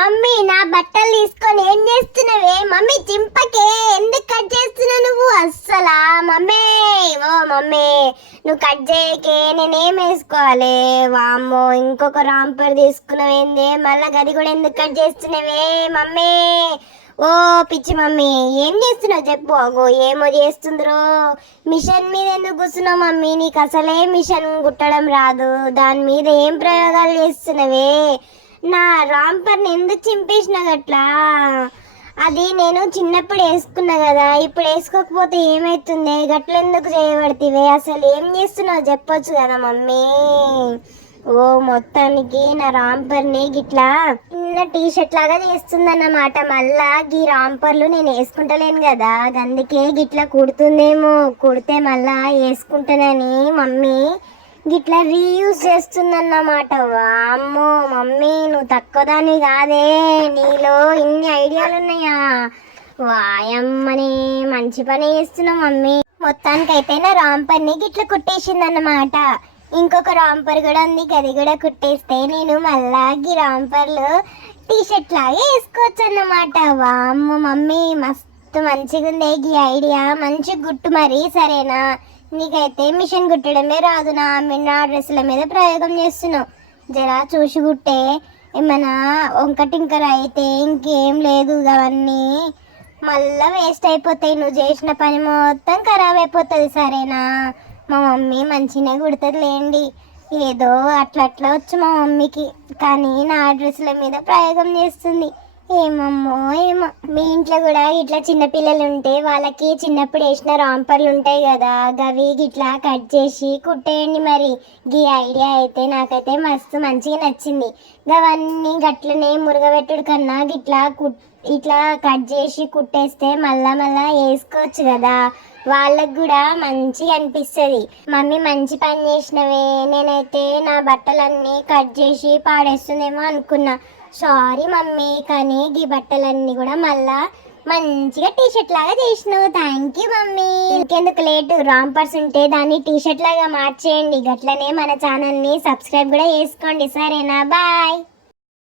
Mummy నా బట్టలు తీసుకొని ఏం చేస్తున్నావే? మమ్మీ చింపకే, ఎందుకు కట్ చేస్తున్నావు నువ్వు? అస్సలా మమ్మీ, ఓ మమ్మీ నువ్వు కట్ చేయకే, నేనేం వేసుకోవాలి? వామ్మో, ఇంకొక రాంపర్ తీసుకున్నావేంది? మళ్ళా గది కూడా ఎందుకు కట్ చేస్తున్నావే మమ్మీ? ఓ పిచ్చి మమ్మీ, ఏం చేస్తున్నావు చెప్పు. అగో ఏమో చేస్తుండ్రో. మిషన్ మీద ఎందుకు కూర్చున్నావు మమ్మీ? నీకు అసలే మిషన్ కుట్టడం రాదు, దాని మీద ఏం ప్రయోగాలు చేస్తున్నావే? నా రాంపర్ని ఎందుకు చింపేసిన గట్లా? అది నేను చిన్నప్పుడు వేసుకున్నా కదా, ఇప్పుడు వేసుకోకపోతే ఏమైతుంది? గట్ల ఎందుకు చేయబడితివే? అసలు ఏం చేస్తున్నావు చెప్పొచ్చు కదా మమ్మీ. ఓ మొత్తానికి నా రాంపర్ని గిట్లా చిన్న టీ షర్ట్ లాగా చేస్తుందన్నమాట. మళ్ళా గీ రాంపర్లు నేను వేసుకుంటలేను కదా, అందుకే గిట్లా కుడుతుందేమో. కుడితే మళ్ళా వేసుకుంటానని మమ్మీ గిట్లా రీయూజ్ చేస్తుందన్నమాట. వామ్మో మమ్మీ, నువ్వు తక్కువదాన్ని కాదే, నీలో ఇన్ని ఐడియాలు ఉన్నాయా? వాయమ్మని మంచి పని చేస్తున్నావు మమ్మీ. మొత్తానికైతే నా రాంపర్ని గిట్లా కుట్టేసిందన్నమాట. ఇంకొక రాంపర్ కూడా ఉంది, గది కూడా కుట్టేస్తే నేను మళ్ళా గీ రాంపర్లు టీ షర్ట్ లాగా వేసుకోవచ్చు అన్నమాట. వామ్మో మమ్మీ, మస్తు మంచిగా ఉంది గీ ఐడియా. మంచి గుట్టు మరి, సరేనా? నీకైతే మిషన్ కుట్టడమే రాదు, నా డ్రెస్సుల మీద ప్రయోగం చేస్తున్నావు. జరా చూసి కుట్టే, ఏమన్నా వంకటింకర అయితే ఇంకేం లేదు, అవన్నీ మళ్ళీ వేస్ట్ అయిపోతాయి. నువ్వు చేసిన పని మొత్తం ఖరాబ్ అయిపోతుంది, సరేనా? మా మమ్మీ మంచిగా కుడుతుంది లేండి, ఏదో అట్లా అట్లా వచ్చు మా మమ్మీకి, కానీ నా డ్రెస్సుల మీద ప్రయోగం చేస్తుంది. ఏమమ్మో ఏమో. మీ ఇంట్లో కూడా ఇట్లా చిన్నపిల్లలు ఉంటే వాళ్ళకి చిన్నప్పుడు వేసిన రాంపర్లు ఉంటాయి కదా, గవి గిట్లా కట్ చేసి కుట్టేయండి మరి. గీ ఐడియా అయితే నాకైతే మస్తు మంచిగా నచ్చింది. గవన్నీ గట్లనే మురగబెట్టుడు కన్నా గిట్లా ఇట్లా కట్ చేసి కుట్టేస్తే మళ్ళా మళ్ళా వేసుకోవచ్చు కదా, వాళ్ళకు కూడా మంచిగా అనిపిస్తుంది. మమ్మీ మంచి పని చేసినవే. నేనైతే నా బట్టలన్నీ కట్ చేసి పాడేస్తుందేమో అనుకున్నా. సారీ మమ్మీ, కానీ ఈ బట్టలన్నీ కూడా మళ్ళా మంచిగా టీ షర్ట్ లాగా చేసినావు. Thank you mummy. ఇంకెందుకు లేటు, రాంపర్స్ ఉంటే దాన్ని టీ షర్ట్ లాగా మార్చేయండి. గట్లనే మన ఛానల్ని సబ్స్క్రైబ్ కూడా చేసుకోండి, సరేనా? బాయ్.